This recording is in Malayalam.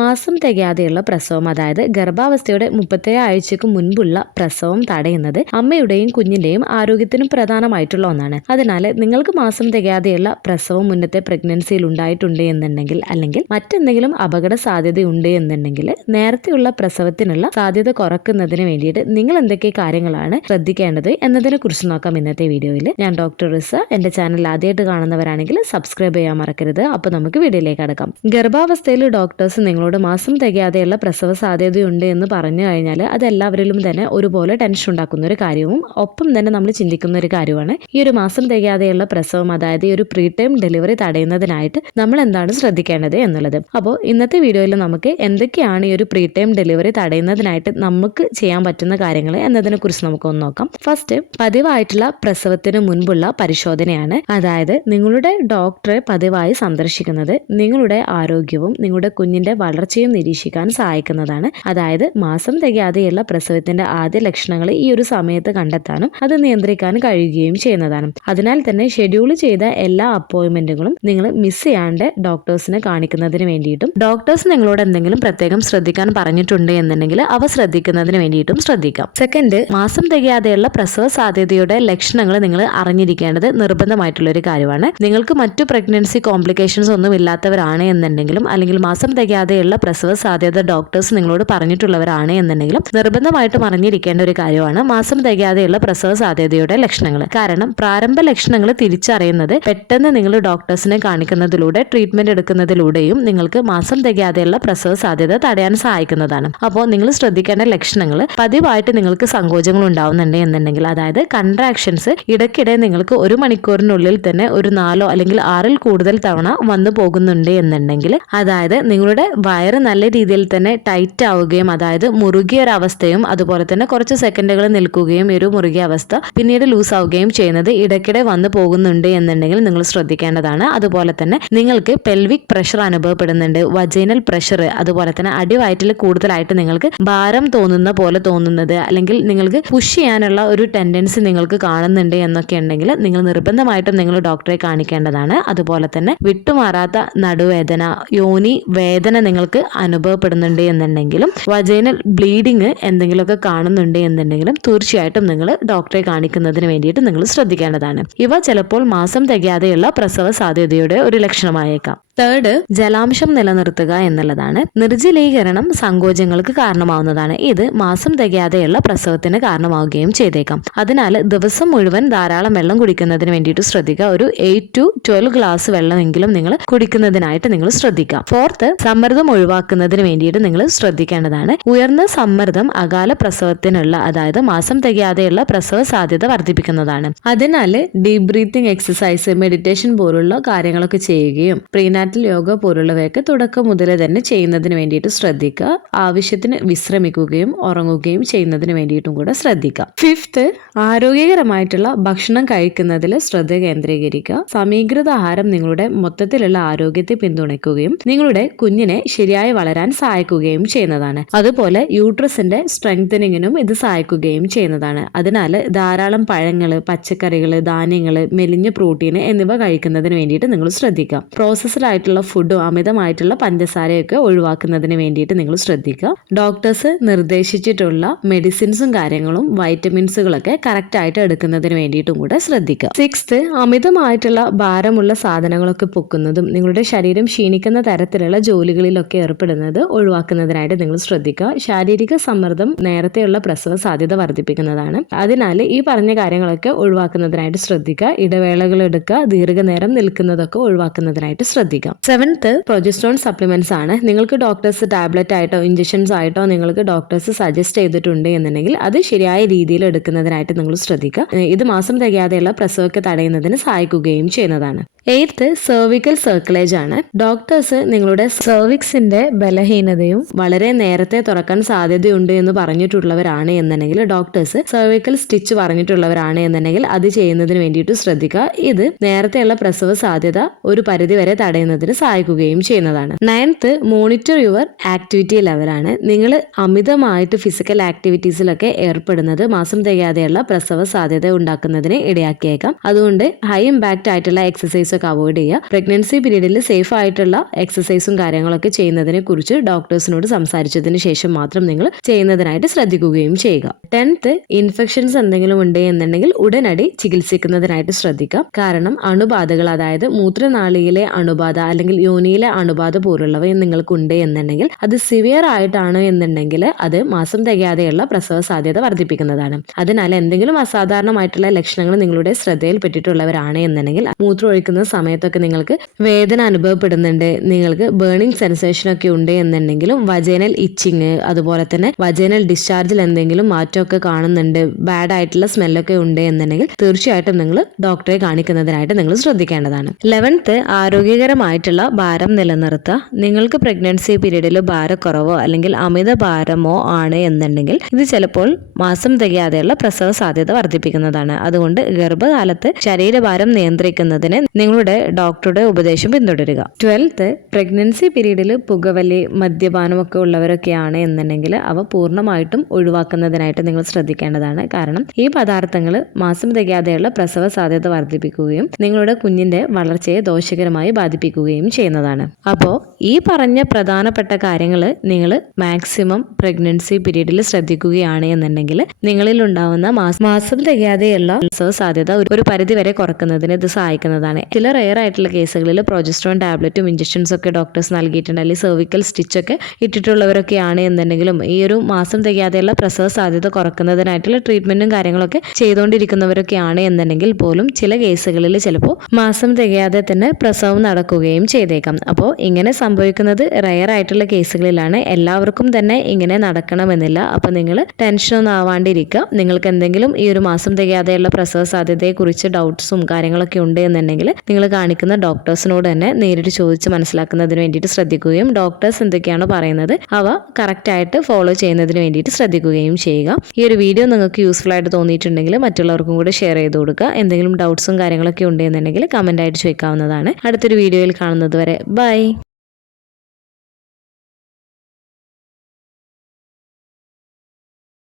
മാസം തികയാതെയുള്ള പ്രസവം, അതായത് ഗർഭാവസ്ഥയുടെ 37 ആഴ്ചയ്ക്ക് മുൻപുള്ള പ്രസവം തടയുന്നത് അമ്മയുടെയും കുഞ്ഞിന്റെയും ആരോഗ്യത്തിനും പ്രധാനമായിട്ടുള്ള ഒന്നാണ്. അതിനാൽ നിങ്ങൾക്ക് മാസം തികയാതെയുള്ള പ്രസവം മുന്നത്തെ പ്രഗ്നൻസിയിൽ ഉണ്ടായിട്ടുണ്ട് എന്നുണ്ടെങ്കിൽ, അല്ലെങ്കിൽ മറ്റെന്തെങ്കിലും അപകട സാധ്യതയുണ്ട് എന്നുണ്ടെങ്കിൽ, നേരത്തെയുള്ള പ്രസവത്തിനുള്ള സാധ്യത കുറക്കുന്നതിന് വേണ്ടിയിട്ട് നിങ്ങൾ എന്തൊക്കെ കാര്യങ്ങളാണ് ശ്രദ്ധിക്കേണ്ടത് എന്നതിനെ കുറിച്ച് നോക്കാം ഇന്നത്തെ വീഡിയോയിൽ. ഞാൻ ഡോക്ടർ റിസ. എന്റെ ചാനൽ ആദ്യമായിട്ട് കാണുന്നവരാണെങ്കിൽ സബ്സ്ക്രൈബ് ചെയ്യാൻ മറക്കരുത്. അപ്പോൾ നമുക്ക് വീഡിയോയിലേക്ക് കടക്കാം. ഗർഭാവസ്ഥയിൽ ഡോക്ടേഴ്സ് നിങ്ങളോട് മാസം തികയാതെയുള്ള പ്രസവ സാധ്യതയുണ്ട് എന്ന് പറഞ്ഞു കഴിഞ്ഞാൽ അത് എല്ലാവരിലും തന്നെ ഒരുപോലെ ടെൻഷൻ ഉണ്ടാക്കുന്ന ഒരു കാര്യവും ഒപ്പം തന്നെ നമ്മൾ ചിന്തിക്കുന്ന ഒരു കാര്യമാണ് ഈ ഒരു മാസം തികയാതെയുള്ള പ്രസവം, അതായത് ഈ ഒരു പ്രീ ടൈം ഡെലിവറി തടയുന്നതിനായിട്ട് നമ്മൾ എന്താണ് ശ്രദ്ധിക്കേണ്ടത് എന്നുള്ളത്. അപ്പോൾ ഇന്നത്തെ വീഡിയോയിൽ നമുക്ക് എന്തൊക്കെയാണ് ഈ ഒരു പ്രീ ടൈം ഡെലിവറി തടയുന്നതിനായിട്ട് നമുക്ക് ചെയ്യാൻ പറ്റുന്ന കാര്യങ്ങൾ എന്നതിനെ കുറിച്ച് നമുക്കൊന്ന് നോക്കാം. ഫസ്റ്റ്, പതിവായിട്ടുള്ള പ്രസവത്തിന് മുൻപുള്ള പരിശോധനയാണ്. അതായത് നിങ്ങളുടെ ഡോക്ടറെ പതിവായി സന്ദർശിക്കുന്നത് നിങ്ങളുടെ ആരോഗ്യവും നിങ്ങളുടെ കുഞ്ഞിന്റെ വളർച്ചയും നിരീക്ഷിക്കാൻ സഹായിക്കുന്നതാണ്. അതായത് മാസം തികയാതെയുള്ള പ്രസവത്തിന്റെ ആദ്യ ലക്ഷണങ്ങൾ ഈ ഒരു സമയത്ത് കണ്ടെത്താനും അത് നിയന്ത്രിക്കാനും കഴിയുകയും ചെയ്യുന്നതാണ്. അതിനാൽ തന്നെ ഷെഡ്യൂൾ ചെയ്ത എല്ലാ അപ്പോയിന്റ്മെന്റുകളും നിങ്ങൾ മിസ് ചെയ്യാണ്ട് ഡോക്ടേഴ്സിനെ കാണിക്കുന്നതിന് വേണ്ടിയിട്ടും, ഡോക്ടേഴ്സ് നിങ്ങളോട് എന്തെങ്കിലും പ്രത്യേകം ശ്രദ്ധിക്കാൻ പറഞ്ഞിട്ടുണ്ട് എന്നുണ്ടെങ്കിൽ അവ ശ്രദ്ധിക്കുന്നതിന് വേണ്ടിയിട്ടും ശ്രദ്ധിക്കാം. സെക്കൻഡ്, മാസം തികയാതെയുള്ള പ്രസവ സാധ്യതയുടെ ലക്ഷണങ്ങൾ നിങ്ങൾ അറിഞ്ഞിരിക്കേണ്ടത് നിർബന്ധമായിട്ടുള്ള ഒരു കാര്യമാണ്. നിങ്ങൾക്ക് മറ്റു പ്രഗ്നൻസി കോംപ്ലിക്കേഷൻസ് ഒന്നും ഇല്ലാത്തവരാണ് എന്നുണ്ടെങ്കിലും, അല്ലെങ്കിൽ മാസം തികയാതെയുള്ള പ്രസവ സാധ്യത ഡോക്ടേഴ്സ് നിങ്ങളോട് പറഞ്ഞിട്ടുള്ളവരാണ് എന്നുണ്ടെങ്കിലും നിർബന്ധമായിട്ടും അറിഞ്ഞിരിക്കേണ്ട ഒരു കാര്യമാണ് മാസം തികയാതെയുള്ള പ്രസവ സാധ്യതയുടെ ലക്ഷണങ്ങൾ. കാരണം പ്രാരംഭ ലക്ഷണങ്ങൾ തിരിച്ചറിയുന്നത് പെട്ടെന്ന് നിങ്ങൾ ഡോക്ടേഴ്സിനെ കാണിക്കുന്നതിലൂടെ, ട്രീറ്റ്മെന്റ് എടുക്കുന്നതിലൂടെയും നിങ്ങൾക്ക് മാസം തികയാതെയുള്ള പ്രസവ സാധ്യത തടയാൻ സഹായിക്കുന്നതാണ്. അപ്പോൾ നിങ്ങൾ ശ്രദ്ധിക്കേണ്ട ലക്ഷണങ്ങൾ, പതിവായിട്ട് നിങ്ങൾക്ക് സങ്കോചങ്ങൾ ഉണ്ടാവുന്നുണ്ട് എന്നുണ്ടെങ്കിൽ, അതായത് കൺട്രാക്ഷൻസ് ഇടയ്ക്കിടെ നിങ്ങൾക്ക് 1 മണിക്കൂറിനുള്ളിൽ തന്നെ ഒരു 4 അല്ലെങ്കിൽ 6 കൂടുതൽ തവണ വന്നു പോകുന്നുണ്ട് എന്നുണ്ടെങ്കിൽ, അതായത് നിങ്ങളുടെ വയറ് നല്ല രീതിയിൽ തന്നെ ടൈറ്റ് ആവുകയും, അതായത് മുറുകിയ ഒരു അവസ്ഥയും, അതുപോലെ തന്നെ കുറച്ച് സെക്കൻഡുകൾ നിൽക്കുകയും ഈ ഒരു മുറുകിയ അവസ്ഥ പിന്നീട് ലൂസ് ആവുകയും ചെയ്യുന്നത് ഇടയ്ക്കിടെ വന്നു പോകുന്നുണ്ട് എന്നുണ്ടെങ്കിൽ നിങ്ങൾ ശ്രദ്ധിക്കേണ്ടതാണ്. അതുപോലെ തന്നെ നിങ്ങൾക്ക് പെൽവിക് പ്രഷർ അനുഭവപ്പെടുന്നുണ്ട്, വജൈനൽ പ്രഷർ, അതുപോലെ തന്നെ അടിവയറ്റിൽ കൂടുതലായിട്ട് നിങ്ങൾക്ക് ഭാരം തോന്നുന്ന പോലെ തോന്നുന്നത്, അല്ലെങ്കിൽ നിങ്ങൾക്ക് പുഷ് ചെയ്യാനുള്ള ഒരു ടെൻഡൻസി നിങ്ങൾക്ക് കാണുന്നുണ്ട് എന്നൊക്കെ ഉണ്ടെങ്കിൽ നിങ്ങൾ നിർബന്ധമായിട്ടും നിങ്ങൾ ഡോക്ടറെ കാണിക്കേണ്ടതാണ്. അതുപോലെ തന്നെ വിട്ടുമാറാത്ത നടുവേദന, യോനി വേദന നിങ്ങൾക്ക് അനുഭവപ്പെടുന്നുണ്ട് എന്നുണ്ടെങ്കിലും, വജൈനൽ ബ്ലീഡിങ് എന്തെങ്കിലുമൊക്കെ കാണുന്നുണ്ട് എന്നുണ്ടെങ്കിലും തീർച്ചയായിട്ടും നിങ്ങൾ ഡോക്ടറെ കാണിക്കുന്നതിന് വേണ്ടിയിട്ട് നിങ്ങൾ ശ്രദ്ധിക്കേണ്ടതാണ്. ഇവ ചിലപ്പോൾ മാസം തികയാതെയുള്ള പ്രസവ സാധ്യതയുടെ ഒരു ലക്ഷണമായേക്കാം. തേർഡ്, ജലാംശം നിലനിർത്തുക എന്നുള്ളതാണ്. നിർജ്ജലീകരണം സങ്കോചങ്ങൾക്ക് കാരണമാവുന്നതാണ്. ഇത് മാസം തികയാതെയുള്ള പ്രസവത്തിന് കാരണമാവുകയും ചെയ്തേക്കാം. അതിനാൽ ദിവസം മുഴുവൻ ധാരാളം വെള്ളം കുടിക്കുന്നതിന് വേണ്ടിയിട്ട് ശ്രദ്ധിക്കുക. ഒരു 8 to 12 ഗ്ലാസ് വെള്ളമെങ്കിലും നിങ്ങൾ കുടിക്കുന്നതിനായിട്ട് നിങ്ങൾ ശ്രദ്ധിക്കാം. ഫോർത്ത്, സമ്മർദ്ദം ഒഴിവാക്കുന്നതിന് വേണ്ടിയിട്ട് നിങ്ങൾ ശ്രദ്ധിക്കേണ്ടതാണ്. ഉയർന്ന സമ്മർദ്ദം അകാല പ്രസവത്തിനുള്ള, അതായത് മാസം തികയാതെയുള്ള പ്രസവ സാധ്യത വർദ്ധിപ്പിക്കുന്നതാണ്. അതിനാൽ ഡീപ് ബ്രീത്തിങ് എക്സസൈസ്, മെഡിറ്റേഷൻ പോലുള്ള കാര്യങ്ങളൊക്കെ ചെയ്യുകയും പ്രീനാറ്റൽ യോഗ പോലുള്ളവയൊക്കെ തുടക്കം മുതലേ തന്നെ ചെയ്യുന്നതിന് വേണ്ടിയിട്ട് ശ്രദ്ധിക്കുക. ആവശ്യത്തിന് വിശ്രമിക്കുകയും ഉറങ്ങുകയും ചെയ്യുന്നതിന് വേണ്ടിയിട്ടും കൂടെ ശ്രദ്ധിക്കുക. ഫിഫ്ത്ത്, ആരോഗ്യകരമായിട്ടുള്ള ഭക്ഷണം കഴിക്കുന്നതിൽ ശ്രദ്ധ കേന്ദ്രീകരിക്കുക. സമീകൃത ആഹാരം നിങ്ങളുടെ മൊത്തത്തിലുള്ള ആരോഗ്യത്തെ പിന്തുണയ്ക്കുകയും നിങ്ങളുടെ കുഞ്ഞിനെ ശരിയായി വളരാൻ സഹായിക്കുകയും ചെയ്യുന്നതാണ്. അതുപോലെ യൂട്രസിന്റെ സ്ട്രെങ്തനിങ്ങിനും ഇത് സഹായിക്കുകയും ചെയ്യുന്നതാണ്. അതിനാൽ ധാരാളം പഴങ്ങൾ, പച്ചക്കറികൾ, ധാന്യങ്ങൾ, മെലിഞ്ഞ പ്രോട്ടീൻ എന്നിവ കഴിക്കുന്നതിന് വേണ്ടിയിട്ട് നിങ്ങൾ ശ്രദ്ധിക്കുക. പ്രോസസ്ഡ് ആയിട്ടുള്ള ഫുഡും അമിതമായിട്ടുള്ള പഞ്ചസാരയൊക്കെ ഒഴിവാക്കുന്നതിന് വേണ്ടിയിട്ട് നിങ്ങൾ ശ്രദ്ധിക്കുക. ഡോക്ടേഴ്സ് നിർദ്ദേശിച്ചിട്ടുള്ള മെഡിസിൻസും കാര്യങ്ങളും വൈറ്റമിൻസുകളൊക്കെ കറക്റ്റ് ആയിട്ട് എടുക്കുന്നതിന് വേണ്ടിയിട്ടും കൂടെ ശ്രദ്ധിക്കുക. സിക്സ്ത്, അമിതമായിട്ടുള്ള ഭാരമുള്ള സാധനങ്ങളൊക്കെ പൊക്കുന്നതും നിങ്ങളുടെ ശരീരം ക്ഷീണിക്കുന്ന തരത്തിലുള്ള ജോലികളിലൊക്കെ ഏർപ്പെടുന്നത് ഒഴിവാക്കുന്നതിനായിട്ട് നിങ്ങൾ ശ്രദ്ധിക്കുക. ശാരീരിക സമ്മർദ്ദം നേരത്തെയുള്ള പ്രസവ സാധ്യത വർദ്ധിപ്പിക്കുന്നതാണ്. അതിനാൽ ഈ പറഞ്ഞ കാര്യങ്ങളൊക്കെ ഒഴിവാക്കുന്നതിനായിട്ട് ശ്രദ്ധിക്കുക. ഇടവേളകൾ എടുക്കുക, ദീർഘനേരം നിൽക്കുന്നതൊക്കെ ഒഴിവാക്കുന്നതിനായിട്ട് ശ്രദ്ധിക്കാം. സെവൻത്ത്, പ്രൊജസ്ട്രോൺ സപ്ലിമെന്റ്സ് ആണ്. നിങ്ങൾക്ക് ഡോക്ടേഴ്സ് ടാബ്ലറ്റ് ആയിട്ടോ ഇഞ്ചക്ഷൻസ് ആയിട്ടോ നിങ്ങൾക്ക് ഡോക്ടേഴ്സ് സജസ്റ്റ് ചെയ്തിട്ടുണ്ട് എന്നുണ്ടെങ്കിൽ അത് ശരിയായ രീതിയിൽ എടുക്കുന്നതിനായിട്ട് നിങ്ങൾ ശ്രദ്ധിക്കുക. ഇത് മാസം തികയാതെയുള്ള പ്രസവമൊക്കെ തടയുന്നതിന് സഹായിക്കുകയും ചെയ്യുന്നതാണ്. എയ്ത്ത്, സെർവിക്കൽ സർക്കുലേജ് ആണ്. ഡോക്ടേഴ്സ് നിങ്ങളുടെ സെർവിക്സിന്റെ ബലഹീനതയും വളരെ നേരത്തെ തുറക്കാൻ സാധ്യതയുണ്ട് എന്ന് പറഞ്ഞിട്ടുള്ളവരാണ് എന്നുണ്ടെങ്കിൽ, ഡോക്ടേഴ്സ് സെർവിക്കൽ സ്റ്റിച്ച് പറഞ്ഞിട്ടുള്ളവരാണ് എന്നുണ്ടെങ്കിൽ അത് ചെയ്യുന്നതിന് വേണ്ടിയിട്ട് ശ്രദ്ധിക്കുക. ഇത് നേരത്തെയുള്ള പ്രസവ സാധ്യത ഒരു പരിധിവരെ തടയുന്നതിന് സഹായിക്കുകയും ചെയ്യുന്നതാണ്. നയൻത്ത്, മോണിറ്റർ യുവർ ആക്ടിവിറ്റി ലെവലാണ്. നിങ്ങൾ അമിതമായിട്ട് ഫിസിക്കൽ ആക്ടിവിറ്റീസിലൊക്കെ ഏർപ്പെടുന്നത് മാസം തികയാതെയുള്ള പ്രസവ സാധ്യത ഉണ്ടാക്കുന്നതിന് ഇടയാക്കിയേക്കാം. അതുകൊണ്ട് ഹൈ ഇമ്പാക്റ്റ് ആയിട്ടുള്ള എക്സസൈസ് ഒക്കെ അവോയ്ഡ് ചെയ്യുക. പ്രഗ്നൻസി പീരീഡിൽ സേഫ് ആയിട്ടുള്ള എക്സസൈസും കാര്യങ്ങളൊക്കെ ചെയ്യുന്നതിനെ കുറിച്ച് ഡോക്ടേഴ്സിനോട് സംസാരിച്ചതിന് ശേഷം മാത്രം നിങ്ങൾ ചെയ്യുന്നതിനായിട്ട് ശ്രദ്ധിക്കുകയും ചെയ്യുക. 10th, ഇൻഫെക്ഷൻസ് എന്തെങ്കിലും ഉണ്ട് എന്നുണ്ടെങ്കിൽ ഉടനടി ചികിത്സിക്കുന്നതിനായിട്ട് ശ്രദ്ധിക്കാം. കാരണം അണുബാധകൾ, അതായത് മൂത്രനാളിയിലെ അണുബാധ അല്ലെങ്കിൽ യോനിയിലെ അണുബാധ പോലുള്ളവ നിങ്ങൾക്ക് ഉണ്ട് എന്നുണ്ടെങ്കിൽ അത് സിവിയർ ആയിട്ടാണ് എന്നുണ്ടെങ്കിൽ അത് മാസം തികയാതെയുള്ള പ്രസവ സാധ്യത വർദ്ധിപ്പിക്കുന്നതാണ്. അതിനാൽ എന്തെങ്കിലും അസാധാരണമായിട്ടുള്ള ലക്ഷണങ്ങൾ നിങ്ങളുടെ ശ്രദ്ധയിൽപ്പെട്ടിട്ടുള്ളവരാണ് എന്നുണ്ടെങ്കിൽ മൂത്രം ഒഴിക്കുന്ന സമയത്തൊക്കെ നിങ്ങൾക്ക് വേദന അനുഭവപ്പെടുന്നുണ്ട്, നിങ്ങൾക്ക് ബേണിംഗ് സെൻസേഷൻ ഒക്കെ ഉണ്ട് എന്നുണ്ടെങ്കിലും വജൈനൽ ഇച്ചിങ്, അതുപോലെ തന്നെ വജൈനൽ ഡിസ്ചാർജിൽ എന്തെങ്കിലും മാറ്റമൊക്കെ കാണുന്നുണ്ട്, ബാഡ് ആയിട്ടുള്ള സ്മെല്ലൊക്കെ ഉണ്ട് എന്നുണ്ടെങ്കിൽ തീർച്ചയായിട്ടും നിങ്ങൾ ഡോക്ടറെ കാണിക്കുന്നതിനായിട്ട് നിങ്ങൾ ശ്രദ്ധിക്കേണ്ടതാണ്. 11th, ആരോഗ്യകരമായിട്ടുള്ള ഭാരം നിലനിർത്തുക. നിങ്ങൾക്ക് പ്രഗ്നൻസി പീരീഡിൽ ഭാരക്കുറവോ അല്ലെങ്കിൽ അമിത ഭാരമോ ആണ് എന്നുണ്ടെങ്കിൽ ഇത് ചിലപ്പോൾ മാസം തികയാതെയുള്ള പ്രസവ സാധ്യത വർദ്ധിപ്പിക്കുന്നതാണ്. അതുകൊണ്ട് ഗർഭകാലത്ത് ശരീരഭാരം നിയന്ത്രിക്കുന്നതിന് നിങ്ങളുടെ ഡോക്ടറുടെ ഉപദേശം പിന്തുടരുക. 12th, പ്രഗ്നൻസി പീരീഡിൽ പുകവലി, മദ്യപാനം ഒക്കെ ഉള്ളവരൊക്കെയാണ് എന്നുണ്ടെങ്കിൽ അവ പൂർണ്ണമായിട്ടും ഒഴിവാക്കുന്നതിനായിട്ട് നിങ്ങൾ ശ്രദ്ധിക്കേണ്ടതാണ്. കാരണം ഈ പദാർത്ഥങ്ങൾ മാസം തികയാതെയുള്ള പ്രസവ സാധ്യത വർദ്ധിപ്പിക്കുകയും നിങ്ങളുടെ കുഞ്ഞിന്റെ വളർച്ചയെ ദോഷകരമായി ബാധിപ്പിക്കുകയും ചെയ്യുന്നതാണ്. അപ്പോൾ ഈ പറഞ്ഞ പ്രധാനപ്പെട്ട കാര്യങ്ങൾ നിങ്ങൾ മാക്സിമം പ്രഗ്നൻസി പീരീഡിൽ ശ്രദ്ധിക്കുകയാണ് എന്നുണ്ടെങ്കിൽ നിങ്ങളിൽ ഉണ്ടാവുന്ന മാസം തികയാതെയുള്ള പ്രസവ സാധ്യത ഒരു പരിധി വരെ കുറക്കുന്നതിന് ഇത് സഹായിക്കുന്നതാണ്. ചില റെയർ ആയിട്ടുള്ള കേസുകളിൽ പ്രൊജസ്ട്രോൺ ടാബ്ലറ്റും ഇഞ്ചക്ഷൻസും ഒക്കെ ഡോക്ടേഴ്സ് നൽകിയിട്ടുണ്ട്, അല്ലെങ്കിൽ സെർവിക്കൽ സ്റ്റിച്ചൊക്കെ ഇട്ടിട്ടുള്ളവരൊക്കെയാണ് എന്നുണ്ടെങ്കിലും ഈ ഒരു മാസം തികയാതെയുള്ള പ്രസവ സാധ്യത കുറക്കുന്നതിനായിട്ടുള്ള ട്രീറ്റ്മെന്റും കാര്യങ്ങളൊക്കെ ചെയ്തുകൊണ്ടിരിക്കുന്നവരൊക്കെയാണ് എന്നുണ്ടെങ്കിൽ പോലും ചില കേസുകളിൽ ചിലപ്പോൾ മാസം തികയാതെ തന്നെ പ്രസവം നടക്കുകയും ചെയ്തേക്കാം. അപ്പോൾ ഇങ്ങനെ സംഭവിക്കുന്നത് റെയർ ആയിട്ടുള്ള കേസുകളിലാണ്. എല്ലാവർക്കും തന്നെ ഇങ്ങനെ നടക്കണമെന്നില്ല. അപ്പോൾ നിങ്ങൾ ടെൻഷനൊന്നും ആവാണ്ടിരിക്കുക. നിങ്ങൾക്ക് എന്തെങ്കിലും ഈ ഒരു മാസം തികയാതെയുള്ള പ്രസവ സാധ്യതയെക്കുറിച്ച് ഡൗട്ട്സും കാര്യങ്ങളൊക്കെ ഉണ്ട് എന്നുണ്ടെങ്കിൽ നിങ്ങൾ കാണിക്കുന്ന ഡോക്ടേഴ്സിനോട് തന്നെ നേരിട്ട് ചോദിച്ച് മനസ്സിലാക്കുന്നതിന് വേണ്ടിയിട്ട് ശ്രദ്ധിക്കുകയും ഡോക്ടേഴ്സ് എന്തൊക്കെയാണോ പറയുന്നത് അവ കറക്റ്റായിട്ട് ഫോളോ ചെയ്യുന്നതിന് വേണ്ടിയിട്ട് ശ്രദ്ധിക്കുകയും ചെയ്യുക. ഈ ഒരു വീഡിയോ നിങ്ങൾക്ക് യൂസ്ഫുൾ ആയിട്ട് തോന്നിയിട്ടുണ്ടെങ്കിൽ മറ്റുള്ളവർക്കും കൂടെ ഷെയർ ചെയ്ത് കൊടുക്കുക. എന്തെങ്കിലും ഡൗട്ട്സും കാര്യങ്ങളൊക്കെ ഉണ്ടെന്നുണ്ടെങ്കിൽ കമൻ്റ് ആയിട്ട് ചോദിക്കാവുന്നതാണ്. അടുത്തൊരു വീഡിയോയിൽ കാണുന്നത് വരെ ബൈ.